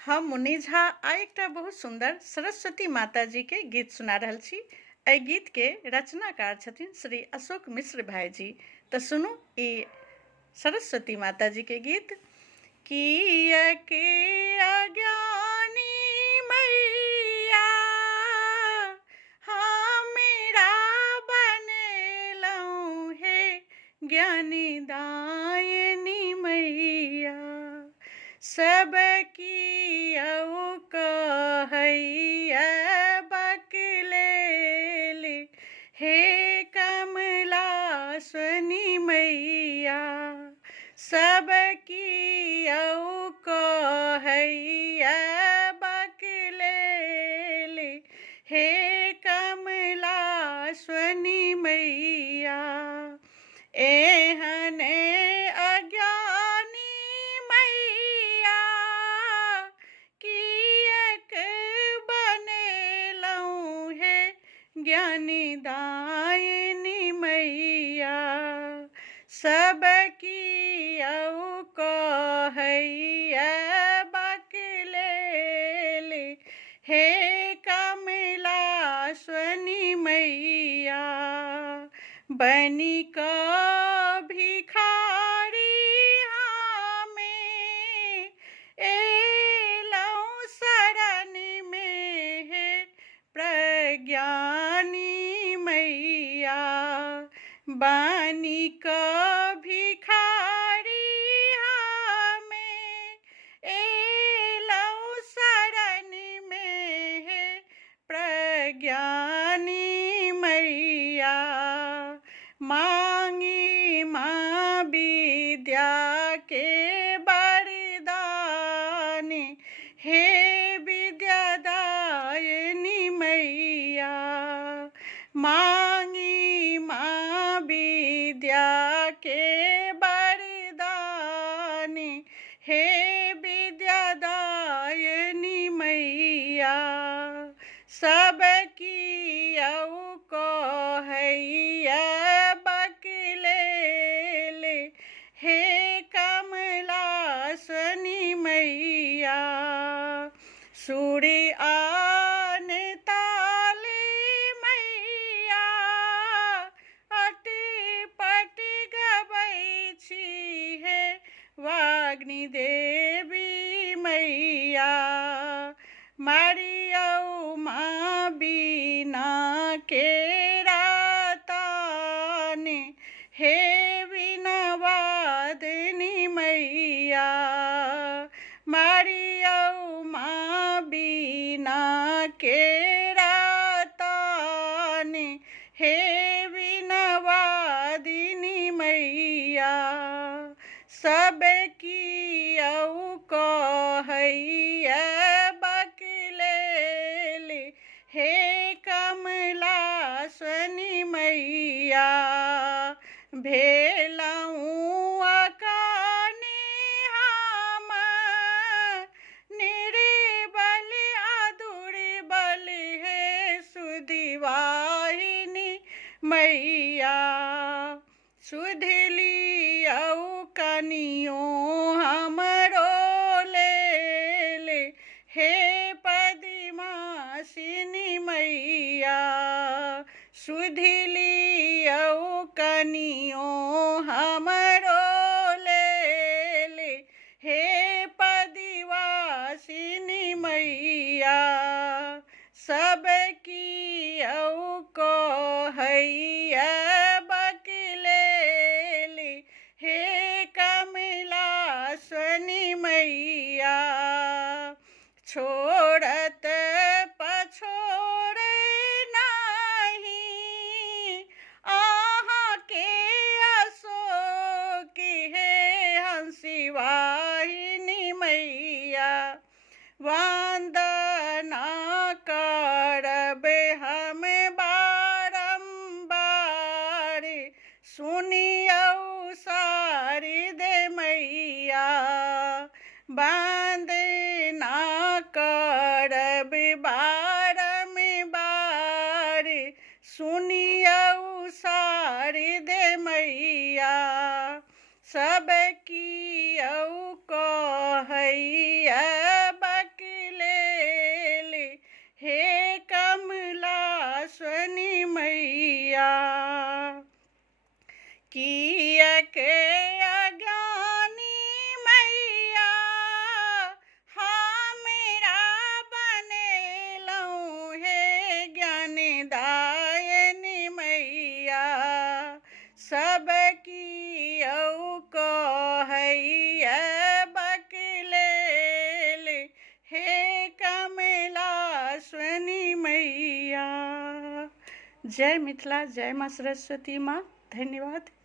हम मुन्नी झा आ एकटा बहुत सुंदर सरस्वती माता जी के गीत सुना रहल छी। एहि गीत के रचनाकार छथिन श्री अशोक मिश्र भाईजी। तो सुनू ई सरस्वती माता जी के गीत। कियक अज्ञानी मैया हमरा बनेलहुँ हे ज्ञानी दायनी मैया। सब कियौ कहैया बकलेल हे कमला स्वनी मैया। सब कियौ कहैया बकलेल हे कमला स्वनी मैया। एहन अज्ञानी मैया कियक बनेलहुँ हे ज्ञानी दायनी मैया। सब कियौ कहैया बकलेल हे कमला स्वनी मैया। बनिक भिखारी हमें एलहुँ शरण में हे प्रज्ञानी मैया। बनिक भिखारी हमें एलहुँ शरण में हे प्रज्ञानी मैया। मांगी माँ विद्या के वरदान हे विद्यादायनी मैया। मांगी माँ विद्या के वरदान हे विद्यादायनी मैया। सब कियौ कहैया बकलेल हे कमला स्वनी मैया। सूर्य आन ताले मैया अटपट गबै छी हे वाग्नि देवी मैया। मारियौ माँ बीना के रातान हे विनवादिनी मैया। मारियौ माँ बीना के रातान हे विनवादिनी मैया। सब कियौ कहैया बकलेल हे कमला स्वनी मैया। भेलहुँ अकानी हम निर्बल अदुर्बल हे सुधिवाहिनी मैया। सुध लियौ कनियो हमरो लेल हे पद्मासिनी मैया। सुध लियौ कनियो हमरो लेल हे पद्मासिनी मैया। सब कियौ कहैया बकलेल हे कमला स्वनी मैया। छोड़त पछोड़े नहीं अहाँ के अशोक हे हंसी वाहिनी मैया। वंदना करब हम बारंबार सुनियौ शारदे मैया। वंदना करब बारंबार सुनियौ शारदे मैया। सब कियौ कहैया बक किया के अज्ञानी मैया हमरा बनेलहुँ हे ज्ञानदायिनी मैया सब कियो कहैया बकलेल हे कमलासनी मैया। जय मिथिला, जय माँ सरस्वती माँ। धन्यवाद।